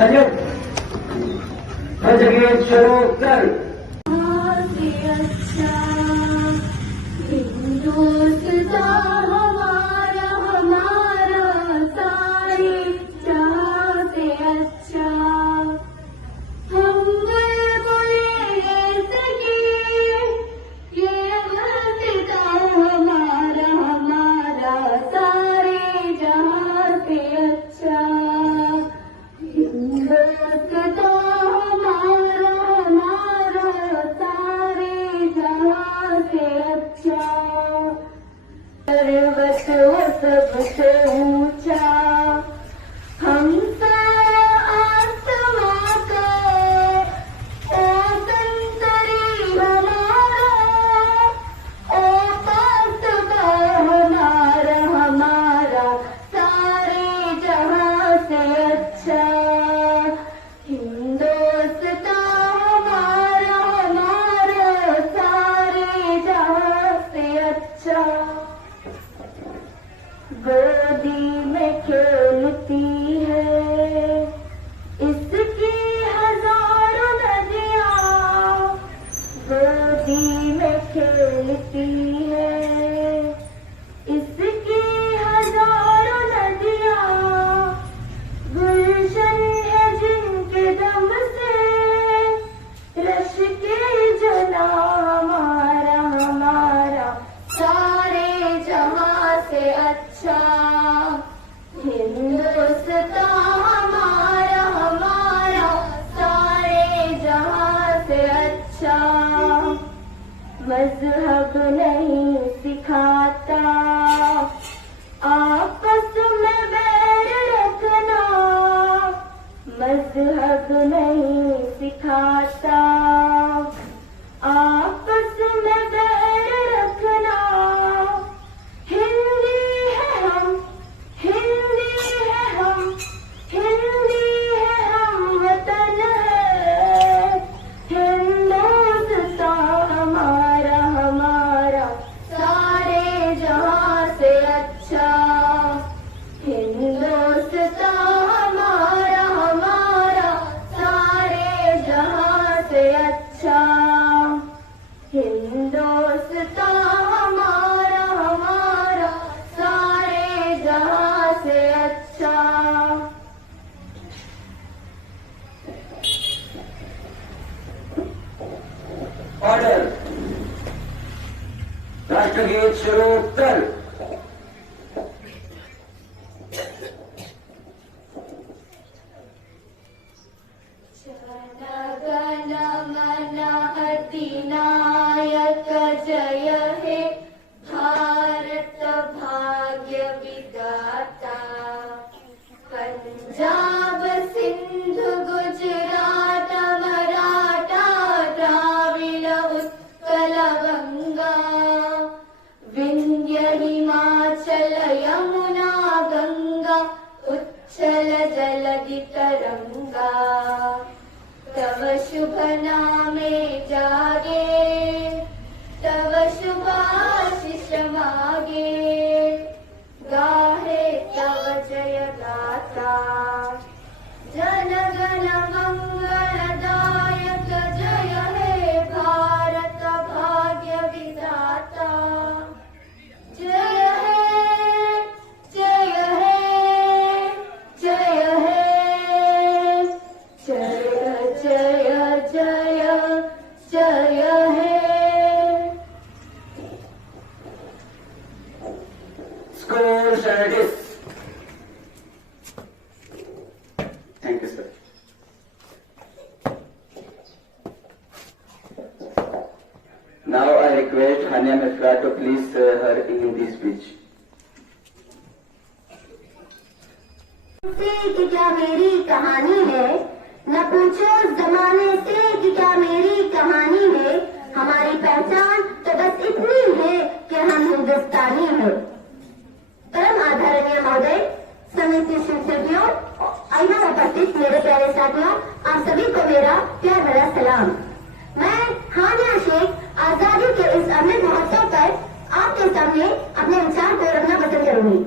संयुक्त जगह शुरू कर। हिंदुस्तान हमारा हमारा सारे जहां से अच्छा। हम बोले सके ये हिंदुस्तान हमारा हमारा सारे जहां से अच्छा। हिंदुस्तान हमारा हमारा सारे जहां से अच्छा। पर्वत वो सबसे ऊंचा हमसा आसमां का ओ संतरी हमारा ओ पासबा हमारा हमारा सारे जहां से अच्छा। हिंदुस्तान हमारा हमारा सारे जहां से अच्छा। गोदी में खेलती है इसकी हजारों नदियां। गोदी में खेलती है इसकी हजारों नदियां। गुलशन है जिनके दम से रश के जना हमारा हमारा सारे जहां से अच्छा। हिंदुस्तान हमारा हमारा सारे जहां से अच्छा। मजहब नहीं सिखाता आपस में बैर रखना। मजहब नहीं सिखाता आपस में बैर रखना। हिंदी है हम हिंदी है हम हिंदी है हम वतन है। हिंदुस्तान हमारा हमारा सारे जहां से अच्छा। हिंदुस्तान हमारा हमारा सारे जहां से अच्छा। हिंदुस्तान हमारा हमारा सारे जहां से अच्छा। ऑर्डर। राष्ट्रगीत शुरू कर। जनगण मन अधिनायक जय हे भारत भाग्य विधाता। पंजाब सिंध गुजरात मराठा द्राविड़ उत्कल गंगा। विंध्य हिमाचल यमुना गंगा उच्छल जलधि तरंगा। तव शुभ नामे जागे तव शुभाशिष मागे। गाहे तव जय गाथा जनगण मंगलदायक जय हे भारत भाग्य विधाता। जय हे जय हे जय हे जय जय जय जय हे। Score Shardis. Thank you, sir. Now I request Hania Mishra to please her Hindi speech. कि क्या मेरी कहानी है न पूछो जमाने से कि क्या मेरी कहानी है। हमारी पहचान तो बस इतनी है कि हम हिंदुस्तानी हैं। परम आदरणीय महोदय, समिति शिक्षकों, आइना उपस्थित मेरे प्यारे साथियों, आप सभी को मेरा प्यार भरा सलाम। मैं हानिया शेख आजादी के इस अमृत महोत्सव पर आपके सामने अपने विचार को रखना पसंद करूंगी।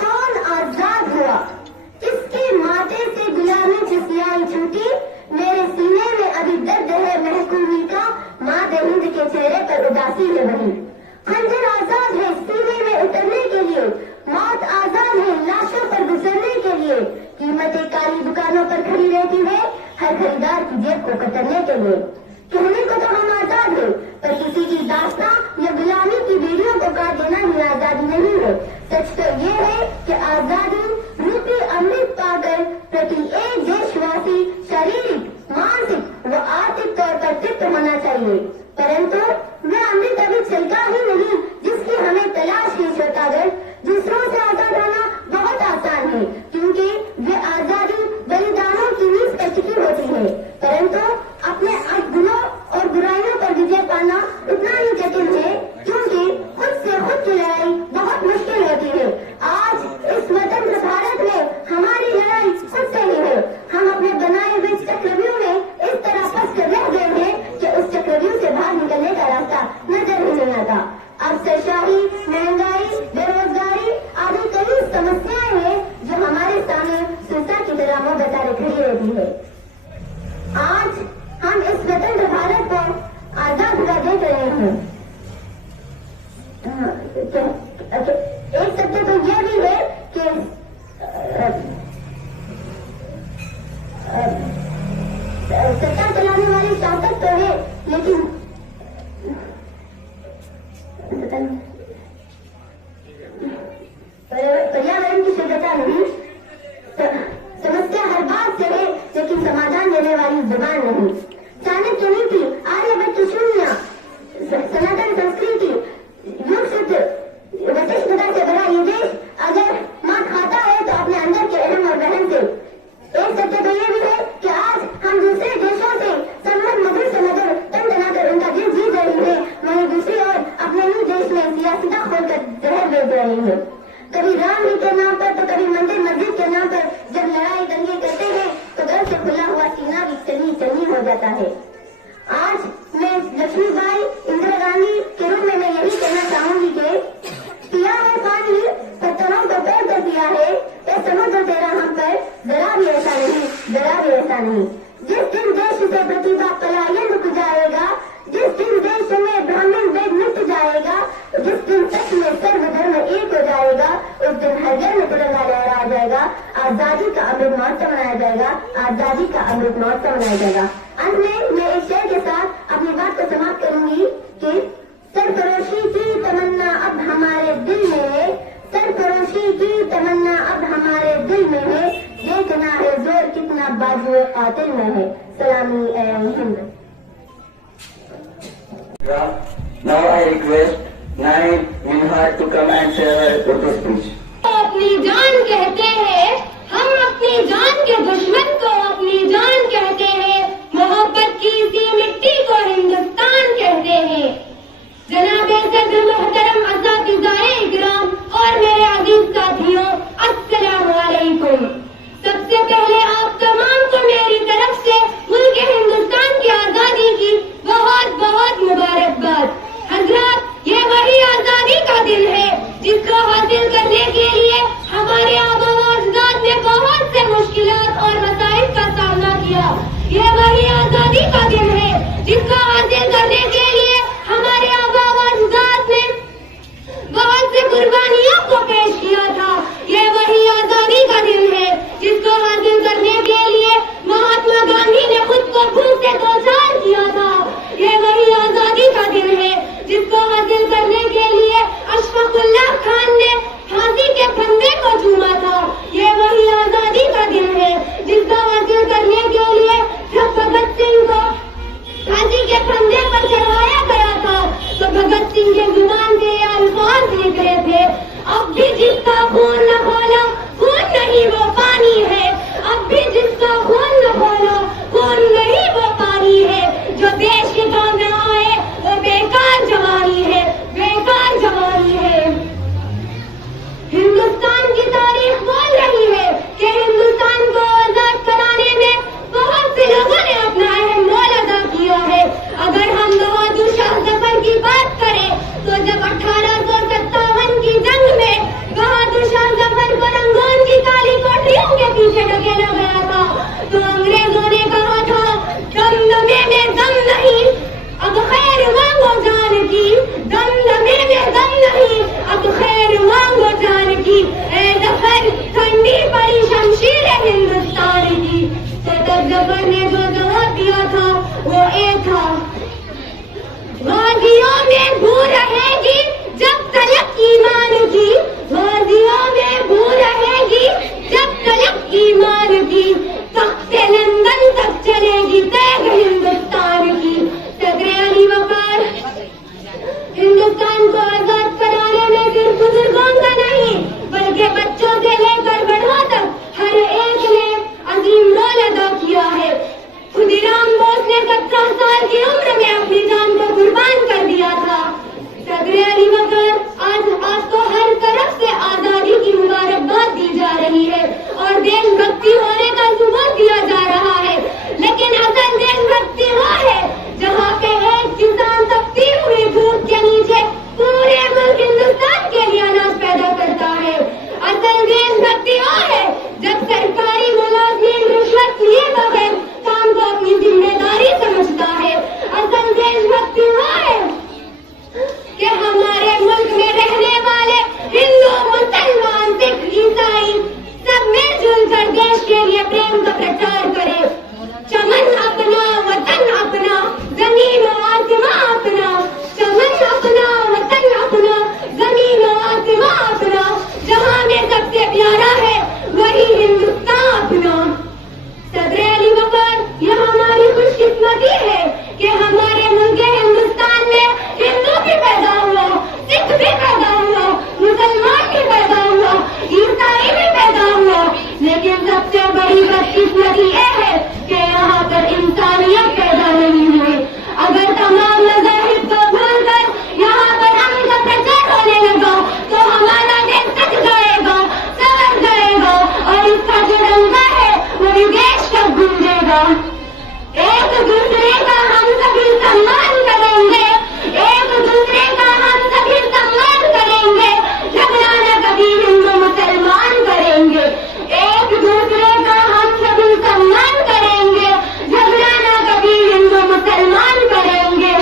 कौन आजाद हुआ? इसके माथे से गुलामी जिस कलाई छूटी, मेरे सीने में अभी दर्द है महकूमी का, माँ हिंद के चेहरे पर उदासी है वही। खंजर आजाद है सीने में उतरने के लिए, मौत आजाद है लाशों पर गुजरने के लिए, कीमतें काली दुकानों पर खड़ी रहती है हर खरीदार की जेब को कतरने के लिए। कहने को तो हम आजाद हैं, पर किसी की दास्तां या गुलामी की बीड़ियों को काट देना ही आजादी नहीं है। सच तो ये है कि आजादी रूपी अमृत पाकर प्रति एक देशवासी शारीरिक, मानसिक व आर्थिक तौर पर तृप्त होना चाहिए, परंतु वह अमृत अभी चलता ही नहीं जिसकी हमें तलाश है। श्रोतागण, दूसरों से आजाद होना बहुत आसान है, क्योंकि वे आजादी बलिदानों की नींव पर टिकी होती है, परंतु अपने गुनों और बुराइयों पर विजय पाना उतना ही जटिल है, क्योंकि खुद से खुद की लड़ाई बहुत मुश्किल होती है। आज इस स्वतंत्र भारत में हमारी लड़ाई खुद से ही है। हम अपने बनाए हुए चक्रव्यूह में इस तरह फंस कर रह गए हैं कि उस चक्रव्यूह से बाहर निकलने का रास्ता नजर ही नहीं आता। अफसरशाही, महंगाई, बेरोजगारी आदि कई समस्याएं हैं जो हमारे सामने सुलता की तरह मुंह बताए खड़ी रहती है। आज हम इस स्वतंत्र भारत को आजाद हुआ देख रहे हैं। एक सत्य तो यह भी है कि सत्ता चलाने वाले शासक तो है, लेकिन पर्यावरण की शुद्धता नहीं। समस्या हर बात से है, लेकिन समाधान देने वाली जुबान नहीं। चाणक्य नीति, आर्यभट्ट शून्य, सनातन संस्कृति, युग शुद्ध वशिष्ठता से भरा ये देश अगर मां खाता है तो अपने अंदर के अहम और बहन से। एक सत्य तो ये भी है कि आज हम दूसरे देशों से संबंध मधुर से मधुर तन बनाकर उनका दिल जीत रही है, वहीं दूसरी ओर अपने ही देश में सियासता खोलकर जहर बेच रही है। कभी राम जी के नाम पर तो कभी मंदिर मस्जिद के नाम पर जब लड़ाई दंगे करते हैं तो घर से खुला हुआ सीना भी चली हो जाता है। आज मैं लक्ष्मीबाई, इंदिरा गांधी के रूप में मैं यही कहना चाहूंगी कि पिया है पानी पत्थरों को तोड़ कर दिया है, ये समुद्र तेरा हम पर जरा भी ऐसा नहीं, जरा भी ऐसा नहीं। जिस दिन देश से प्रतिभा पलायन रुक जाएगा, जिस दिन देश में ब्राह्मण वेद मिट जाएगा, जिस दिन सच में सर्वधर्म एक हो जाएगा, उस दिन हर घर में तिरंगा लहरा जाएगा, आजादी का अमृत महोत्सव मनाया जाएगा, आजादी का अमृत महोत्सव मनाया जाएगा। अंत में मैं एक शेर के साथ अपनी बात को समाप्त करूंगी कि सरफरोशी की तमन्ना अब हमारे दिल में है, सरफरोशी की तमन्ना अब हमारे दिल में है, देखना है जोर कितना बाजुए कातिल में है। सलामी ए Hind. Now I request Naib Minhar to come and say her Urdu speech. अपनी जान कहते हैं, हम अपनी जान के दुश्मन को अपनी जान कहते हैं, मोहब्बत की इसी मिट्टी को हिंदुस्तान कहते हैं। जनाबे सदर मोहतरम असातिज़ाए इकराम और मेरे अजीज साथियों, अस्सलामु अलैकुम। सबसे पहले आप तमाम को मेरी तरफ से मुल्क हिंदुस्तान की आजादी की बहुत बहुत मुबारकबाद। हजरात, ये वही आजादी का दिन है जिसको हासिल करने के लिए हमारे आबा व अजदाद ने बहुत से मुश्किलात और मसाइल का सामना किया। ये वही आजादी का दिन है जिसको हासिल करने के लिए हमारे आबा व अजदाद ने बहुत से कुर्बानियों को पेश किया था। ये वही आजादी का दिन है जिसको हासिल करने के लिए महात्मा गांधी ने खुद को भूख से दो चार किया था। ये वही आजादी का दिन है जिसको हासिल करने के लिए अशफाकुल्लाह खान ने फांसी के फंदे को चूमा था। ये वही आजादी का दिन है जिसको हासिल करने के लिए भगत सिंह को फांसी के फंदे पर चढ़ाया गया था। तो भगत सिंह के जुबान से ये अल्फाज निकले थे, अब भी जिसका दमदमे में दम नहीं, अब खैर मांगो जान की, दमदमे में दम नहीं, अब खैर मांगो जान की। ए जफर ठंडी पड़ी शमशीर हिंदुस्तान की, सदर जफर ने जो जवाब दिया था वो एक था, वादियों में भू रहेगी जब तलक ईमान की, वादियों में भू रहेगी जब तलक ईमान की, तख्ते लंदन तक चलेगी तैग हिंदुस्तान की। सदर अली वकार हिंदुस्तान को आजाद कराने में सिर्फ बुजुर्गों का नहीं बल्कि बच्चों से लेकर बड़ों तक हर एक ने अजीम रोल अदा किया है। खुदीराम बोस ने 17 साल की उम्र में अपनी जान को कुर्बान कर दिया था। सदर अली वकार आज तो हर तरफ से आजादी की मुबारकबाद दी जा रही है और देशभक्ति होने का सबूत दिया जा रहा है, लेकिन असल देशभक्ति वो है जहाँ पे एक किसान तपती हुई धूप के नीचे पूरे मुल्क हिंदुस्तान के लिए अनाज पैदा करता है। असल देशभक्ति वो है जब सरकारी मुलाजिम रिश्वत लिए बगैर काम को अपनी जिम्मेदारी समझता है। असल देशभक्ति वो है कि हमारे मुल्क में रहने वाले हिंदू, मुसलमान, सिख, ईसाई सब मिलजुल कर देश के लिए प्रेम का प्रचार करें। चमन अपना, वतन अपना, जमीन और आसमां अपना, चमन अपना, वतन अपना, जमीन और आसमां अपना, जहां में सबसे प्यारा है वही हिंदुस्तान अपना। सदर अली वकार, यह हमारी खुशकिस्मती है कि हमारे मुल्क हिंदुस्तान में हिंदू भी पैदा हुआ, सिख भी पैदा हुआ, मुसलमान भी पैदा हुआ, ईसाई भी पैदा हुआ, लेकिन सबसे बड़ी बदकिस्मती यह है कि यहाँ पर इंसानियत पैदा नहीं हुई। अगर तमाम मज़ाहिब को भूलकर यहाँ पर अमन का प्रचार होने लगा तो हमारा देश सज जाएगा, संवर जाएगा और इसका जो रंगा है वो विदेश तक गूंजेगा। एक दूसरे का हम सभी सम्मान करेंगे, एक दूसरे का हम सभी सम्मान करेंगे, झगड़ा न कभी हिंदू मुसलमान करेंगे। एक दूसरे का हम सभी सम्मान करेंगे, झगड़ा न कभी हिंदू मुसलमान करेंगे।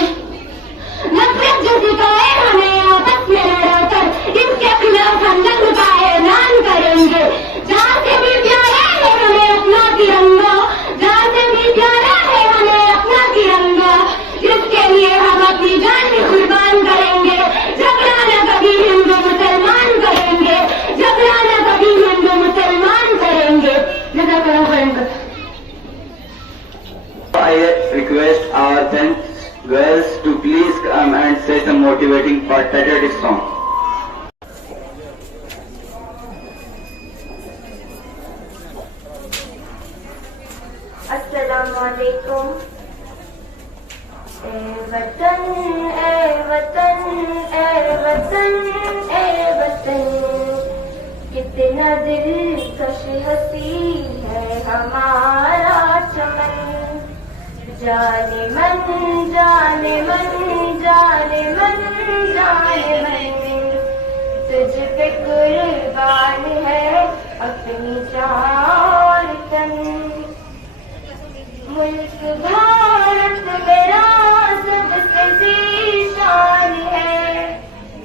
नफरत जो सिखाए हमें आपस में लड़ाकर इसके खिलाफ हम जंग का ऐलान करेंगे। जहाँ से भी प्यारा है हमें अपना तिरंगा, जहाँ से भी प्यारा है हमें अपना तिरंगा, जिसके लिए हम अपनी जान भी कुर्बान करेंगे। झगड़ा न कभी हिंदू मुसलमान करेंगे, झगड़ा न कभी हिंदू मुसलमान करेंगे। I request our 10th girls to please come and say some motivating patriotic song. अस्सलामुअलैकुम। ए वतन, ए वतन, ए वतन, ए वतन, कितना दिलकश हंसी है हमारा चमन। जाने मन, जाने मन, जाने मन, जाने मन, तुझ पे कुर्बान है अपनी जान तन। मुल्क भारत मेरा सबसे ज़ीशान है,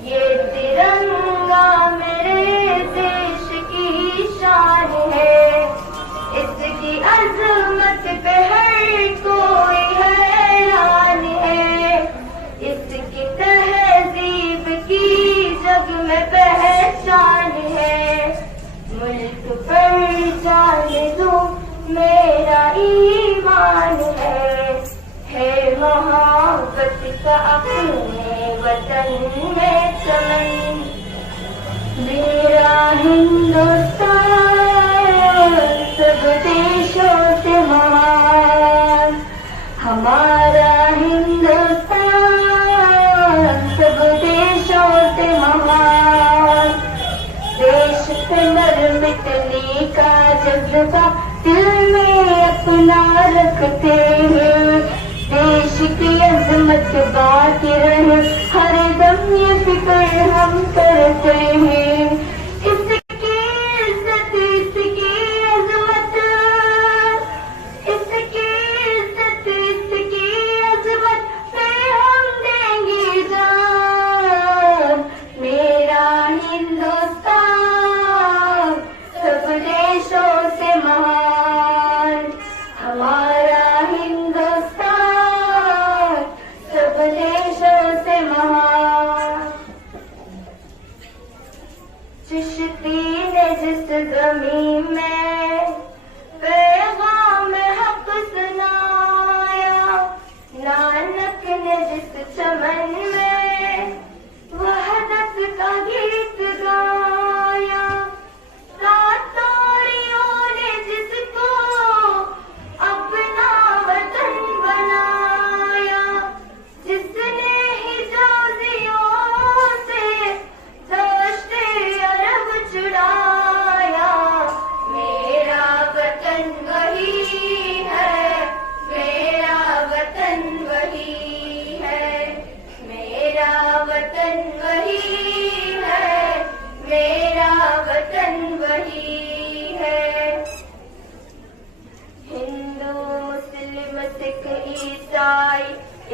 ये तिरंगा मेरे देश की शान है। इसकी अजमत पे हर कोई हैरान है, इसकी तहजीब की जग में पहचान है। मुल्क पर जाने दो मेरा ईमान है मोहब्बत का अपने वतन में चमन। मेरा हिंदुस्तान सब देशों से महान, हमारा हिंदुस्तान सब देशों से महान। देश से मर मिटने का जज्बा दिल में अपना रखते हैं, देश की अजमत बाकी रहे हर दम ये फिक्र हम करते हैं। इसकी इज्जत, इसकी अजमत, इसकी इज्जत, सिख ईसाई,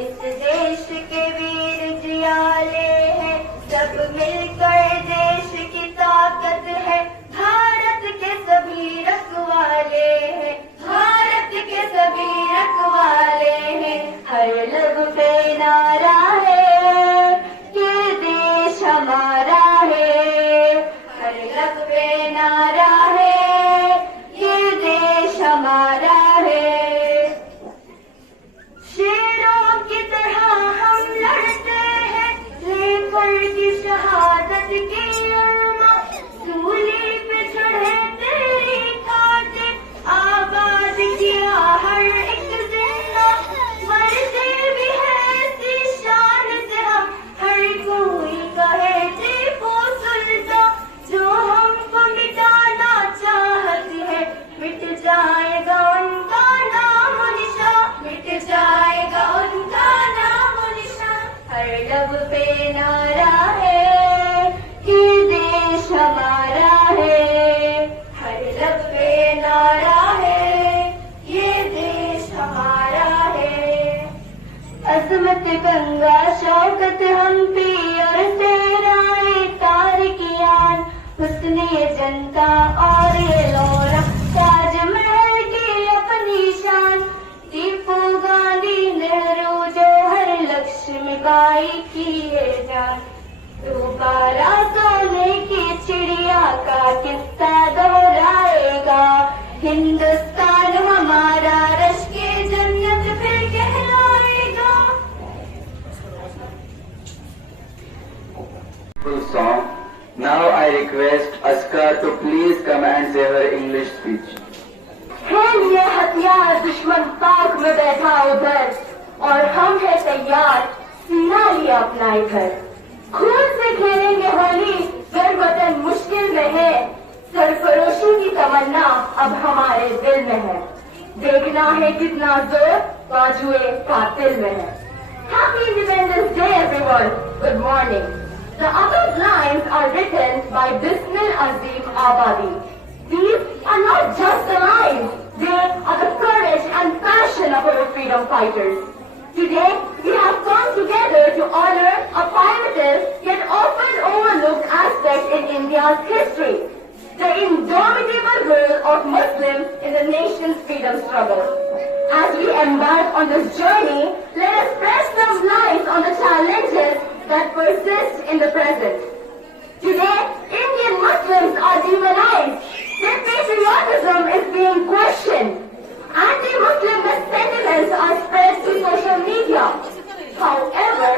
इस देश के वीर जियाले हैं। सब मिलकर देश की ताकत है, भारत के सभी रखवाले हैं, भारत के सभी रखवाले हैं। हर लब पे नारा है कि देश हमारा है, हर लब पे नारा है कि देश हमारा है। शेरों की तरह हम लड़ते हैं, लेकर की शहादत की अरमा, सूली पे चढ़े तेरी खातिर, आबाद किया हर एक जिंदा। मरते भी है इसी शान से हम, हर कोई कहे टीपू सुल्तान। जो हमको मिटाना चाहती है, मिट जाएगा उनका नाम निशान, मिट जाएगा उनका नाम निशान। हर लब पे नारा है कि देश हमारा है, हर लब पे नारा है ये देश हमारा है। अजमत गंगा शौकत हम्पी और सेनाए तारिकियान, हुस्ने जनता और ये लोरा, ताजमहल की अपनी शान। टीपू गांधी नेहरू जौहर लक्ष्मीबाई की ये जान, दोबारा सोने की चिड़िया का किस्सा दोहराएगा। हिंदुस्तान हमारा रश के जन्नत फिर कहलाएगा। Song. Now I request Aska to please come and say her English speech. है ये हथियार दुश्मन पाक में बैठा उधर, और हम है तैयार सीना लिया अपना इधर। खून से खेलेंगे होली फिर वतन मुश्किल में है, सरफरोशी की तमन्ना अब हमारे दिल में है। देखना है कितना जोर बाजुए कातिल में है। Happy Independence Day everyone. Good morning. The above lines are written by Bismil Azim Abadi. These are not just the lines, they are the courage and passion of our freedom fighters. Today, we have come together to honor a primitive yet often overlooked aspect in India's history, the indomitable role of Muslims in the nation's freedom struggle. As we embark on this journey, let us press some light on the challenges that persist in the present. Today, Indian Muslims are demonized. Their patriotism is being questioned. Anti-Muslim sentiments are spread through social media. However,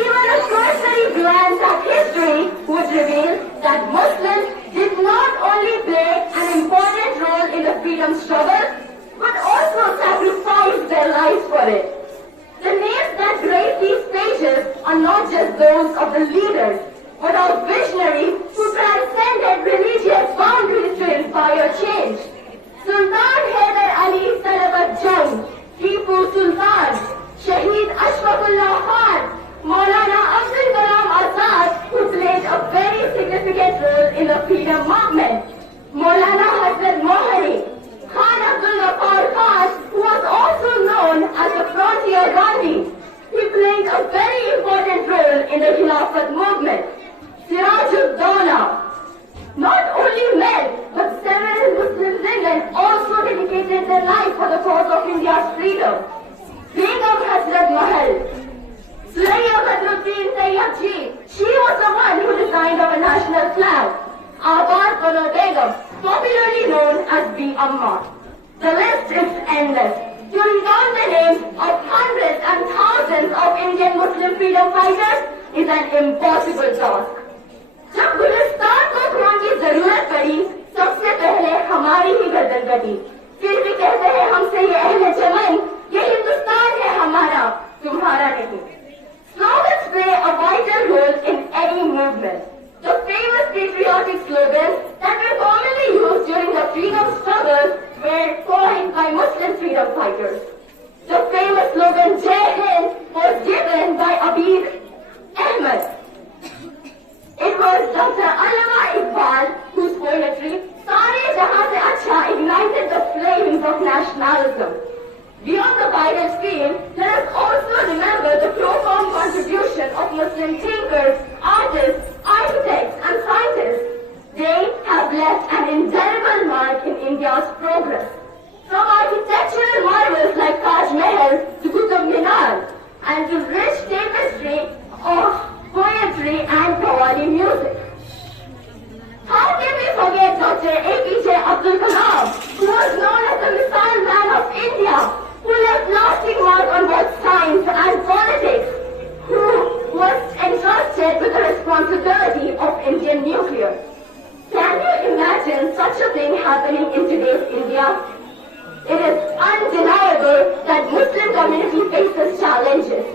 even a cursory glance at history would reveal that Muslims did not only play an important role in the freedom struggle, but also sacrificed their lives for it. The names that grace these pages are not just those of the leaders, but of visionaries who transcended religious boundaries to inspire change. Sultan Hyder Ali Salabat Jung, Tipu Sultan, Shaheed Ashfaqullah Khan, Maulana Abdul Kalam Azad, who played a very significant role in the freedom movement, Maulana Hazrat Mohani, Khan Abdul Ghaffar Khan, who was also known as the Frontier Gandhi. He played a very important role in the Khilafat movement. Siraj-ud-Dawla. Not only men, but several Muslim women also dedicated their life for the cause of India's freedom. Begum Hazrat Mahal. Suraya Badruddin Tayyabji. She was the one who designed our national flag. Abad Bano Begum, popularly known as Bi Amma. The list is endless. To recount the names of hundreds and thousands of Indian Muslim freedom fighters is an impossible task. जब गुलिस्तान को खून की जरूरत पड़ी, सबसे पहले हमारी ही गर्दन कटी। फिर भी कहते हैं हमसे ये अहले चमन, ये हिंदुस्तान है हमारा, तुम्हारा नहीं। Slogans play a vital role in any movement. The famous patriotic slogans that were commonly used during the freedom struggle were coined by Muslim freedom fighters. The famous slogan Jai Hind was given by Abir Ahmed. It was Dr. Allama Iqbal whose poetry, Sare Jahan Se Acha, ignited the flames of nationalism. Beyond the vital field, let us also remember the profound contribution of Muslim thinkers, artists, architects, and scientists. They have left an indelible mark in India's progress. From architectural marvels like Taj Mahal to Qutub Minar, and to rich tapestry of poetry and Qawwali music. How can we forget Dr. APJ Abdul Kalam, who was known as the missile man of India, who left lasting mark on both science and politics, who was entrusted with the responsibility of Indian nuclear. Can you imagine such a thing happening in today's India? It is undeniable that Muslim community faces challenges.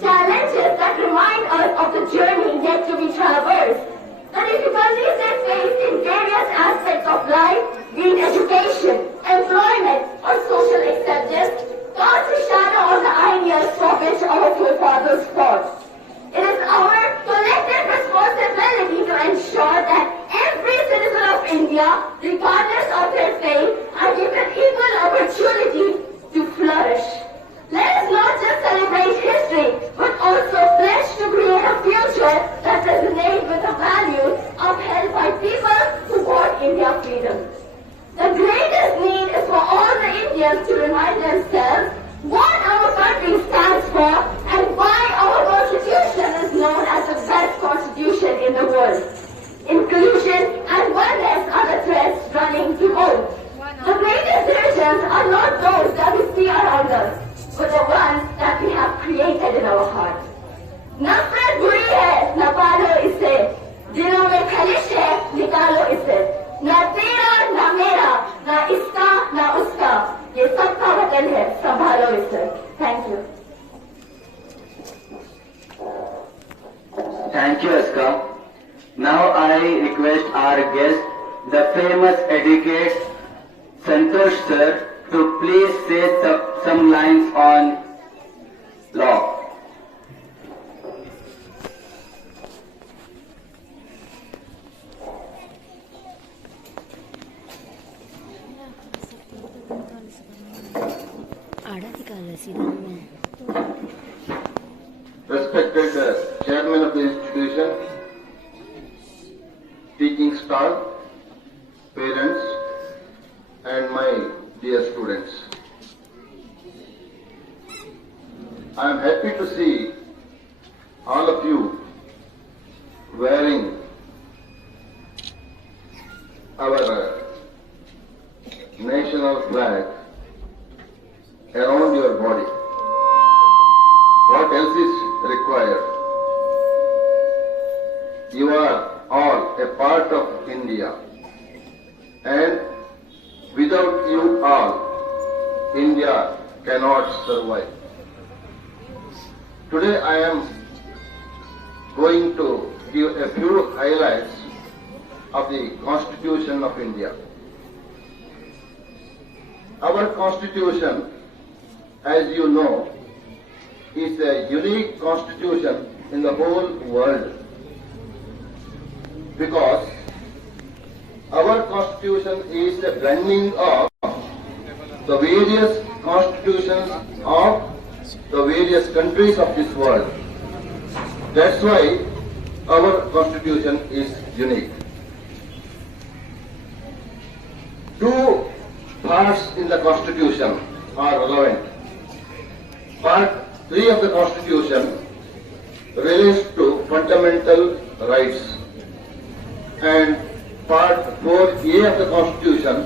Challenges that remind us of the journey yet to be traversed. The difficulties they face in various aspects of life, be it education, employment, or social acceptance, cast a shadow on the ideals for which our forefathers fought. It is our collective responsibility to ensure that every citizen of India, regardless of their faith, are given equal opportunity to flourish. Let us not just celebrate history, but also pledge to create a future that resonates with the values upheld by people who want India's freedom. The greatest need is for all the Indians to remind themselves what our country stands for and why our constitution is known as the best constitution in the world. Inclusion and oneness are the threads running to both. The greatest divisions are not those that we see around us, but the ones that we have created in our heart. नफरत बुरी है, न पालो इसे, दिलों में खलिश है, निकालो इसे, न तेरा न मेरा, न इसका न उसका, ये सबका वतन है, संभालो इसे. Thank you. Thank you, Aska. Now I request our guest, the famous advocate Santosh sir, to please say some lines on law. Respected chairman of the institution, teaching staff, parents, and my dear students. I am happy to see all of you wearing our national flag around your body. What else is required? You are all a part of India, and without you all, India cannot survive. Today I am going to give a few highlights of the Constitution of India. Our Constitution, as you know, is a unique constitution in the whole world, because our constitution is a blending of the various constitutions of the various countries of this world. That's why our constitution is unique. Two parts in the constitution are relevant. Part 3 of the Constitution relates to fundamental rights, and Part 4A of the Constitution,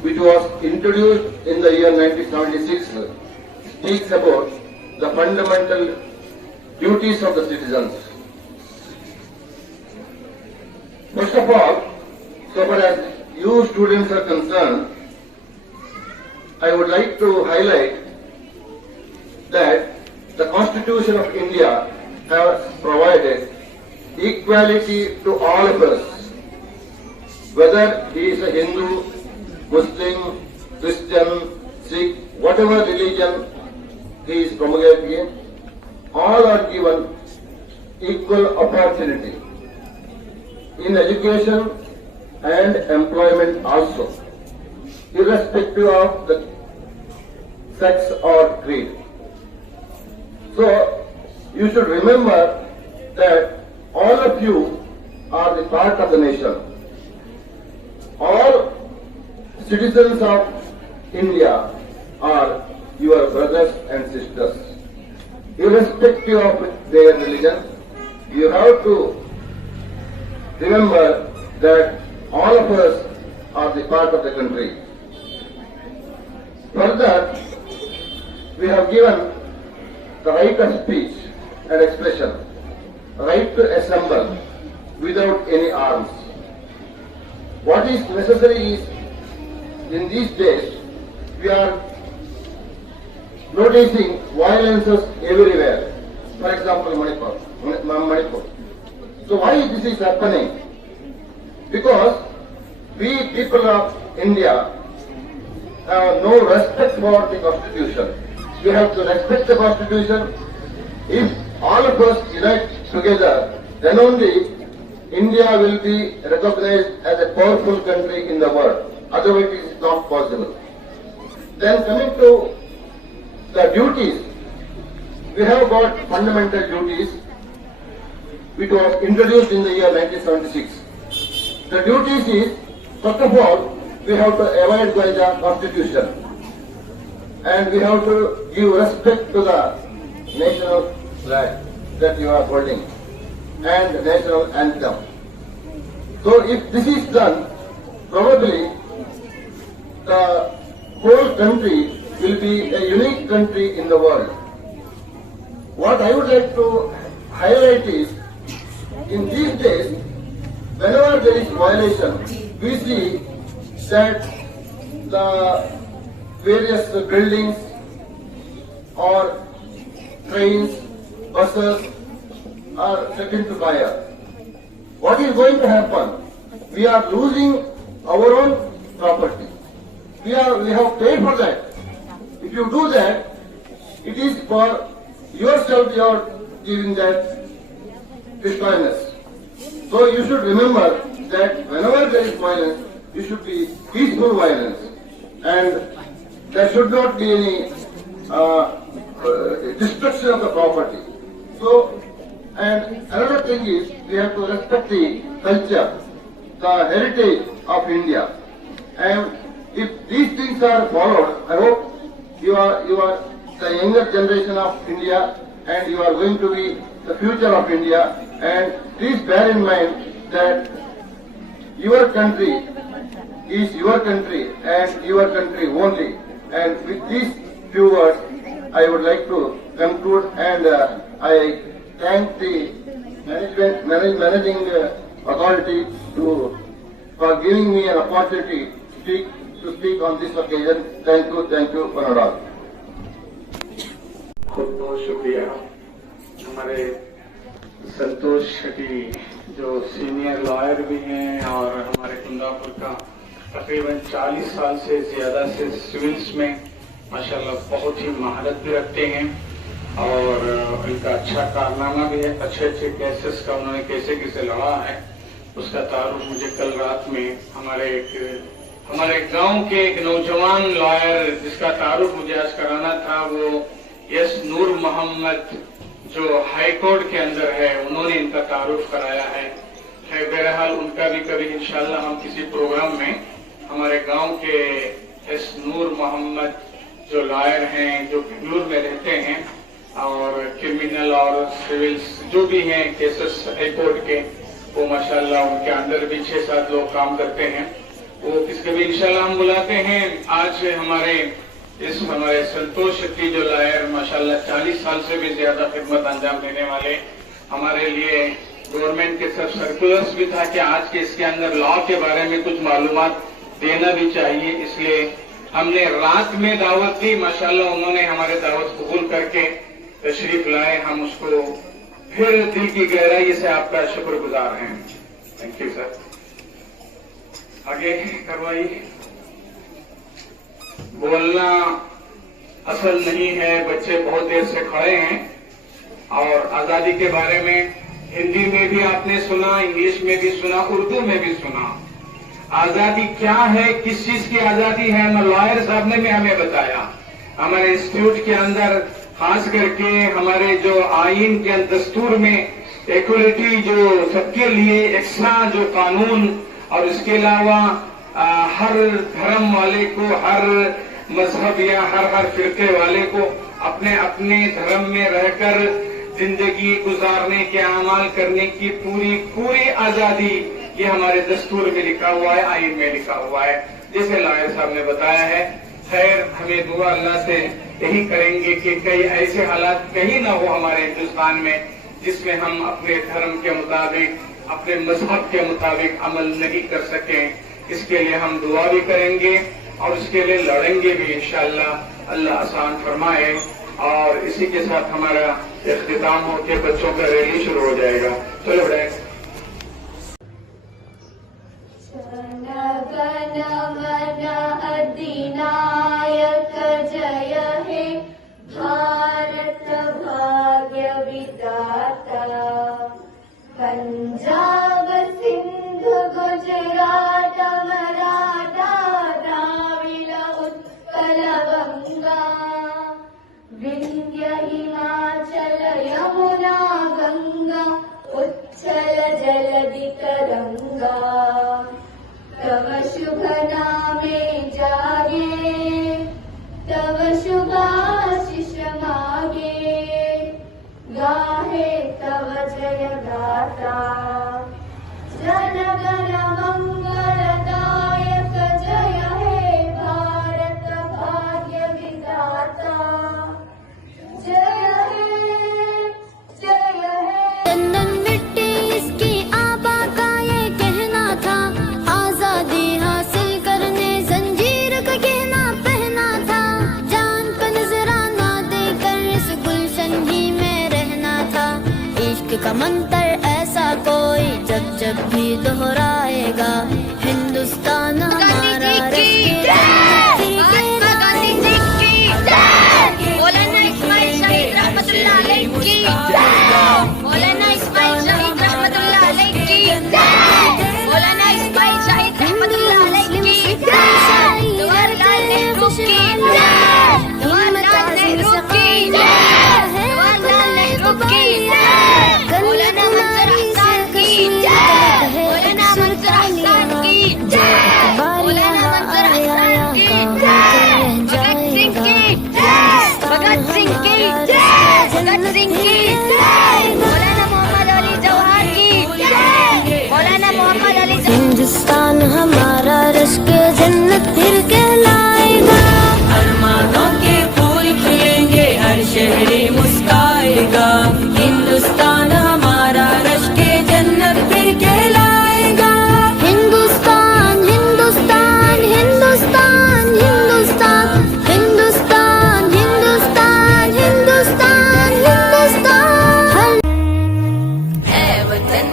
which was introduced in the year 1976, speaks about the fundamental duties of the citizens. First of all, so far as you students are concerned, I would like to highlight that the Constitution of India has provided equality to all of us, whether he is a Hindu, Muslim, Christian, Sikh, whatever religion he is promulgating, all are given equal opportunity in education and employment also, irrespective of the sex or creed. So, you should remember that all of you are the part of the nation. All citizens of India are your brothers and sisters. Irrespective of their religion, you have to remember that all of us are the part of the country. Further, we have given the right of speech and expression, right to assemble without any arms. What is necessary is, in these days, we are noticing violences everywhere. For example, Manipur. So why this is happening? Because we people of India have no respect for the Constitution. We have to respect the Constitution. If all of us unite together, then only India will be recognized as a powerful country in the world. Otherwise it is not possible. Then coming to the duties, we have got fundamental duties which was introduced in the year 1976. The duties is, first of all, we have to abide by the Constitution and we have to give respect to the national flag that you are holding and the national anthem. So if this is done, probably the whole country will be a unique country in the world. What I would like to highlight is, in these days, whenever there is violation, we see that the various buildings or trains, buses are set into fire. What is going to happen? We are losing our own property. We have paid for that. If you do that, it is for yourself you are giving that destroyness. So you should remember that whenever there is violence, it should be peaceful violence, and there should not be any destruction of the property. So, and another thing is, we have to respect the culture, the heritage of India, and if these things are followed, I hope you are the younger generation of India, and you are going to be the future of India. And please bear in mind that your country is your country and your country only. And with these few words, I would like to conclude, and I thank the managing authority for giving me an opportunity to speak on this occasion. Thank you, one and all. बहुत बहुत शुक्रिया हमारे संतोष शेट्टी जो senior lawyer भी हैं और हमारे कुंदापुर का तकरीबन 40 साल से ज्यादा से सिविल्स में माशाल्लाह बहुत ही महारत भी रखते हैं और उनका अच्छा कारनामा भी है। अच्छे केसेस का उन्होंने कैसे लड़ा है उसका तारुफ मुझे कल रात में हमारे गांव के एक नौजवान लॉयर जिसका तारुफ मुझे आज कराना था, वो यस नूर मोहम्मद जो हाई कोर्ट के अंदर है, उन्होंने इनका तारुफ कराया है। बहरहाल उनका भी कभी इंशाल्लाह हम किसी प्रोग्राम में हमारे गांव के एस नूर मोहम्मद जो लॉयर हैं, जो बेंगलुरु में रहते हैं और क्रिमिनल और सिविल्स जो भी हैं केसेस हाई कोर्ट के, वो माशाल्लाह उनके अंदर भी 6-7 लोग काम करते हैं। वो किसके भी इंशाल्लाह हम बुलाते हैं। आज हमारे संतोष शेट्टी जो लॉयर माशाल्लाह 40 साल से भी ज्यादा खिदमत अंजाम देने वाले, हमारे लिए गवर्नमेंट के सब सर्कुलर्स भी था कि आज के इसके अंदर लॉ के बारे में कुछ मालूमात देना भी चाहिए, इसलिए हमने रात में दावत दी। माशाल्लाह उन्होंने हमारे दावत कबूल करके तशरीफ लाए, हम उसको फिर दिल की गहराई से आपका शुक्रगुजार हैं। Thank you sir. आगे करवाइए। बोलना असल नहीं है, बच्चे बहुत देर से खड़े हैं और आजादी के बारे में हिंदी में भी आपने सुना, इंग्लिश में भी सुना, उर्दू में भी सुना। आजादी क्या है, किस चीज की आजादी है, लॉयर साहब ने हमें बताया। हमारे इंस्टीट्यूट के अंदर खास करके हमारे जो आइन के दस्तूर में इक्वलिटी जो सबके लिए एक्स्ट्रा जो कानून और इसके अलावा हर धर्म वाले को, हर मजहब या हर फिरके वाले को अपने अपने धर्म में रहकर जिंदगी गुजारने के अमाल करने की पूरी आजादी ये हमारे दस्तूर में लिखा हुआ है, आइन में लिखा हुआ है, जैसे लॉयर साहब ने बताया है। खैर, हमें दुआ अल्लाह से यही करेंगे कि कई ऐसे हालात कहीं ना हो हमारे हिंदुस्तान में जिसमें हम अपने धर्म के मुताबिक, अपने मजहब के मुताबिक अमल नहीं कर सकें। इसके लिए हम दुआ भी करेंगे और इसके लिए लड़ेंगे भी इंशाअल्लाह। अल्लाह आसान फरमाए। और इसी के साथ हमारा इख्तिताम हो के बच्चों का रैली शुरू हो जाएगा। चलो बढ़े। अधिनायक जय हे भारत भाग्य विधाता, पंजाब सिंध गुजरात मराठा द्राविड उत्कल गंगा, विंध्य हिमाचल यमुना गंगा उच्चल जलधि तरंगा, तव शुभ नामे जागे, तव शुभाशिष मागे, गाहे तव जय गाथा, जन गण मंगलदायक जय हे भारत भाग्य विधाता, जय हे चंदन मिट्टी इसकी आबा का ये कहना था, आजादी हासिल करने जंजीर का गहना पहना था, जान का नजराना देकर इस गुलशन ही में रहना था। इश्क का मंत्र ऐसा कोई जब जब भी दोहराएगा, हिंदुस्तान हमारा मौलाना इस्माइल शहीद रहमतुल्लाह अलैह की, मौलाना इस्माइल शहीद रहमतुल्लाह अलैह की, मौलाना इस्माइल शहीद रहमतुल्लाह अलैह की, जवाहरलाल नेहरू की, जवाहरलाल नेहरू की, जवाहरलाल नेहरू की, मौलाना मंजर हसन की, मौलाना मंजर हसन की, मौलाना मंजर हसन की, भगत सिंह की, भगत सिंह की, भगत सिंह की, मौलाना मोहम्मद अली जवाहर की, मौलाना मोहम्मद अली जवाहर। हिंदुस्तान हमारा रश्क जन्नत फिर कहलाएगा, अरमानों के फूल खिलेंगे, हर शहरी मुस्काएगा, हिंदुस्तान हमारा रश्क जन्नत फिर कहलाएगा। हिंदुस्तान हिंदुस्तान हिंदुस्तान हिंदुस्तान हिंदुस्तान हिंदुस्तान हिंदुस्तान हिंदुस्तान। ऐ वतन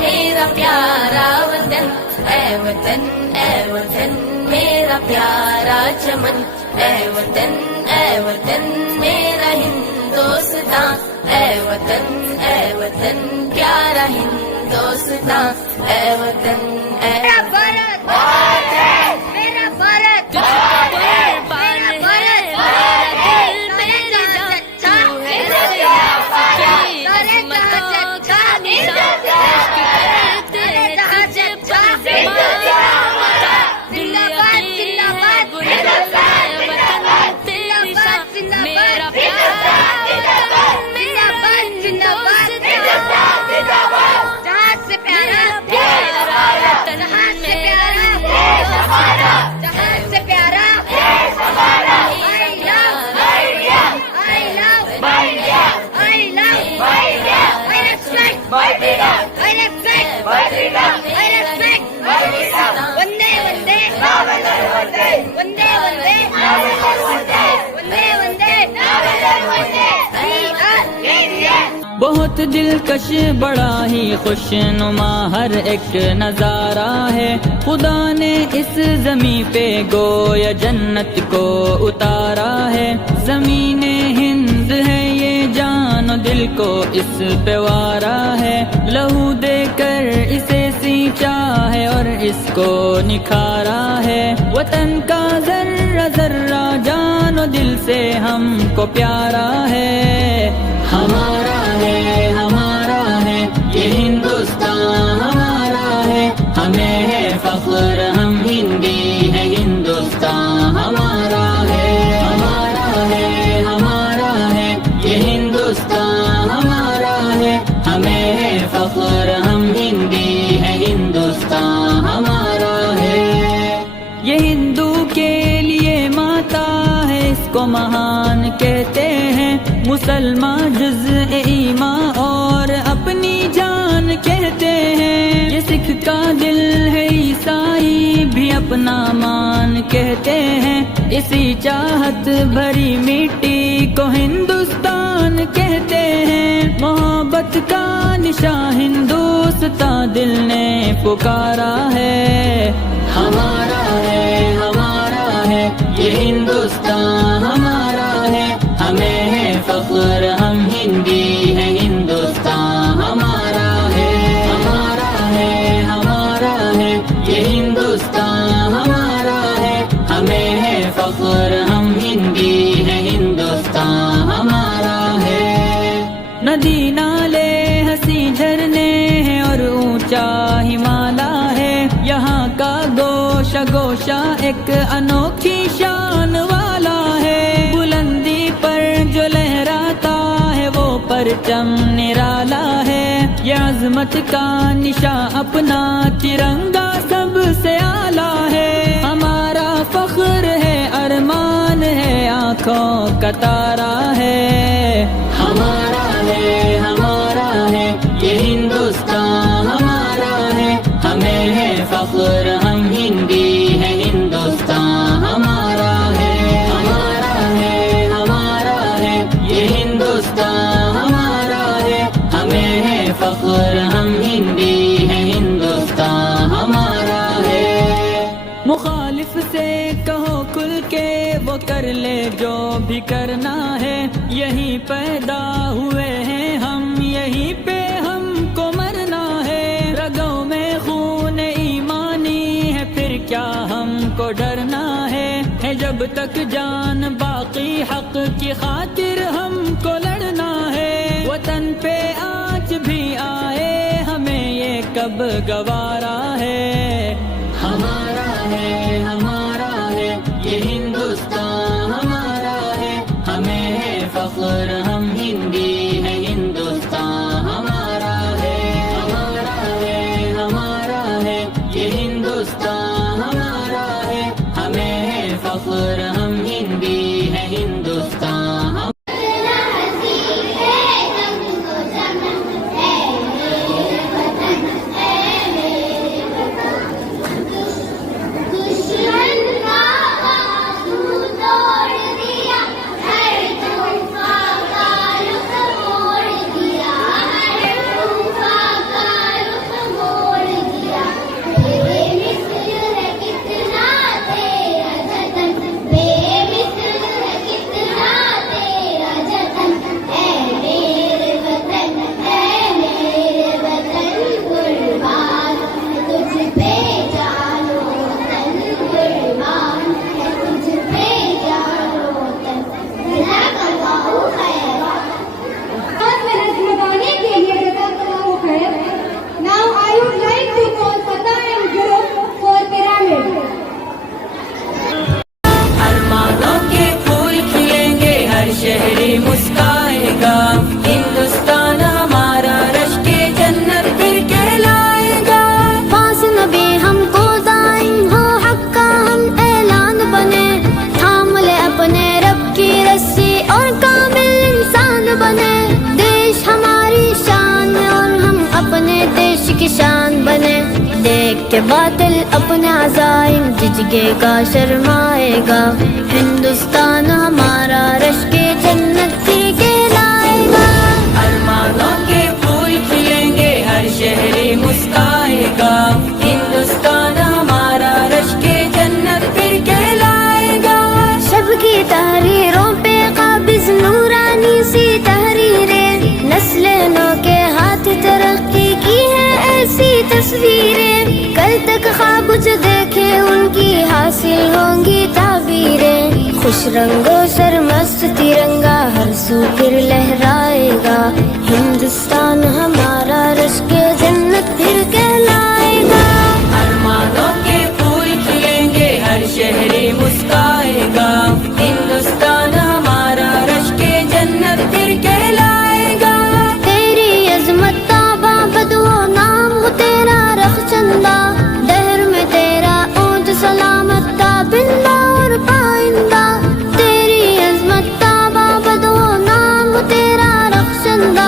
मेरा प्यारा वतन, ऐ वतन मेरा प्यारा चमन, ऐ वतन मेरा हिंदुस्तान, ऐ वतन प्यारा हिंदुस्तान, ऐ वतन मेरा भारत, मेरा भारत, मेरा भारत, मेरे जहां अच्छा, मेरे जहां अच्छा, मेरे जहां अच्छा, जिंदाबाद जिंदाबाद जिंदाबाद मेरा प्यारा जिंदाबाद जिंदाबाद जहां से प्यारा, जहां से प्यारा, जहां से प्यारा, वंदे वंदे वंदे वंदे वंदे वंदे बहुत दिलकश बड़ा ही खुशनुमा हर एक नजारा है, खुदा ने इस जमी पे गोया जन्नत को उतारा है। जमीने हिंद है ये जानो दिल को इस पे वारा है, लहू देकर इसे सींचा है और इसको निखारा है। वतन का जर्रा जर्रा जान दिल से हमको प्यारा है। हमारा है ये हिंदुस्तान हमारा है, हमें है फख्र हम हिंदी है, हिंदुस्तान हमारा है। हमारा है ये हिंदुस्तान हमारा है, हमें है फख्र हम हिंदी है, हिंदुस्तान हमारा है। ये हिंदू के लिए माता है, इसको महान कहते हैं। मुसलमान जुज़ ईमान और अपनी जान कहते हैं। ये सिख का दिल है, ईसाई भी अपना मान कहते हैं। इसी चाहत भरी मिट्टी को हिंदुस्तान कहते हैं। मोहब्बत का निशान हिंदुस्तान दिल ने पुकारा है। हमारा है ये हिंदुस्तान हमारा है, हमें है फख्र हम हिंदी है, हिंदुस्तान हमारा है। हमारा है ये हिंदुस्तान हमारा है, हमें है फख्र हम हिंदी है, हिंदुस्तान हमारा है। नदी नाले हंसी झरने हैं और ऊंचा हिमालय है। यहाँ का गोशा एक अनोखी शान वाला है। बुलंदी पर जो लहराता है वो परचम निराला है। ये अजमत का निशान अपना तिरंगा सबसे आला है। हमारा फख्र है, अरमान है, आँखों का तारा है। हमारा है ये हिंदुस्तान हमारा है, हमें है फख्र हम हिंदी है, हिंदुस्तान हमारा है। हमारा है ये हिंदुस्तान हमारा है, हमें है फख्र हम हिंदी है, हिंदुस्तान हमारा है। मुखालिफ से कहो खुल के वो कर ले जो भी करना है। यहीं पैदा हुए हैं हम, यहीं पे हमको मरना है। रगों में खून ईमानी है, फिर क्या हमको डरना है। जब तक जान बाकी हक की खातिर हमको लड़ना है। वतन पे आँच भी आए हमें ये कब गवारा है। हमारा है ये हिंदुस्तान हमारा है, हमें है फख्र हम हिंदी है, हिंदुस्तान हमारा है। हमारा है ये हिंदुस्तान हमारा है, हमें है फख्र हम हिंदी है, हिंदुस्तान। शहरी मुस्काएगा, हिंदुस्तान हमारा रश के जन्नत फिर कहलाएगा। पास नबी हमको दाइन हो, हक का हम ऐलान बने। थाम ले अपने रब की रस्सी और कामिल इंसान बने। देश हमारी शान और हम अपने देश की शान बने। देख के बातिल अपने अज़ाइम झिझकेगा, शर्माएगा। हिंदुस्तान हमारा रश के जन्नत ही कहलाएगा। अरमानों के फूल खिलेंगे, हर शहरी मुस्काएगा। हिंदुस्तान हमारा रश के जन्नत फिर कहलाएगा। सबकी तहरीरों पे काबिज नूरानी सी तहरीरें। नस्ले नो के हाथ तरक्की की है ऐसी तस्वीरें। कल तक ख्वाब जो देखे उनकी हासिल होंगी ताबीरें। खुश रंगों सरमस्त तिरंगा हर सू फिर लहराएगा। हिंदुस्तान हमारा रश्के जन्नत फिर कहलाएगा। अरमानों के फूल खिलेंगे, हर शहरी मुस्काएगा। हिंदुस्तान हमारा रश्के जन्नत फिर कहलाएगा। तेरी अजमत ताबा बदुओ नाम हो तेरा रखचंदा, दहर में तेरा ऊंच सलामत ताबिंदा और पाइंदा। तेरी अजमत ताबा बदुओ नाम हो तेरा रखचंदा,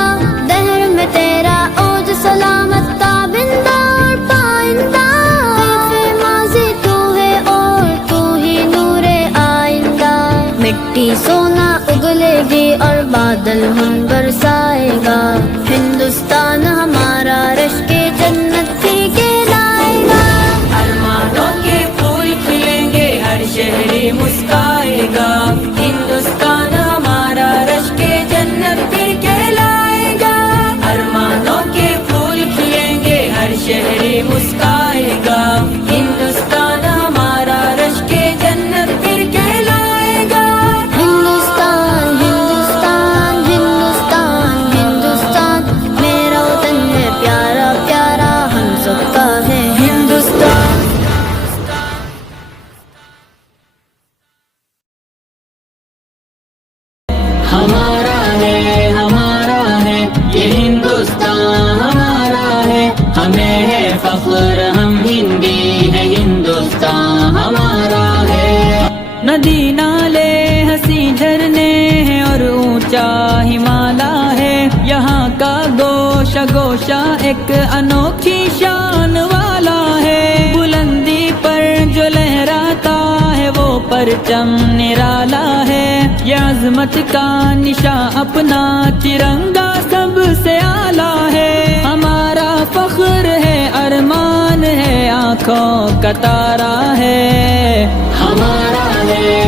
दहर में तेरा ऊंच सलामत ताबिंदा और पाइंदा। खैफ़े माज़ी तू है और तू ही नूरे आइंदा। मिट्टी सोना उगलेगी और बादल हम बरसाएगा। हिंदुस्तान हमारा रश्के जन्नत फिर कहलाएगा। अरमानों के फूल खिलेंगे, हर शहरी मुस्काएगा। हिंदुस्तान हमारा रश्के जन्नत फिर कहलाएगा। अरमानों के फूल खिलेंगे, हर शहरी मुस्काएगा। हिंदुस्तान हमारा रश्के जन्नत फिर कहलाएगा। हिंदुस्तान हिंदुस्तान हिंदुस्तान हिंदुस्तान मेरा वतन है प्यारा प्यारा हम सबका है हिंदुस्तान। हमारा है ये हिंदुस्तान हमारा है। हमें है फख्र हम हिंदी है, हिंदुस्तान हमारा है। नदी नाले हंसी झरने हैं और ऊंचा हिमालय है। यहाँ का गोशा गोशा एक अनोखी शान वाला है। बुलंदी पर जो लहराता है वो परचम निराला है। ये अजमत का निशा अपना तिरंगा सबसे आला है। हमारा फख्र है अरमान है आँखों का तारा है। हमारा है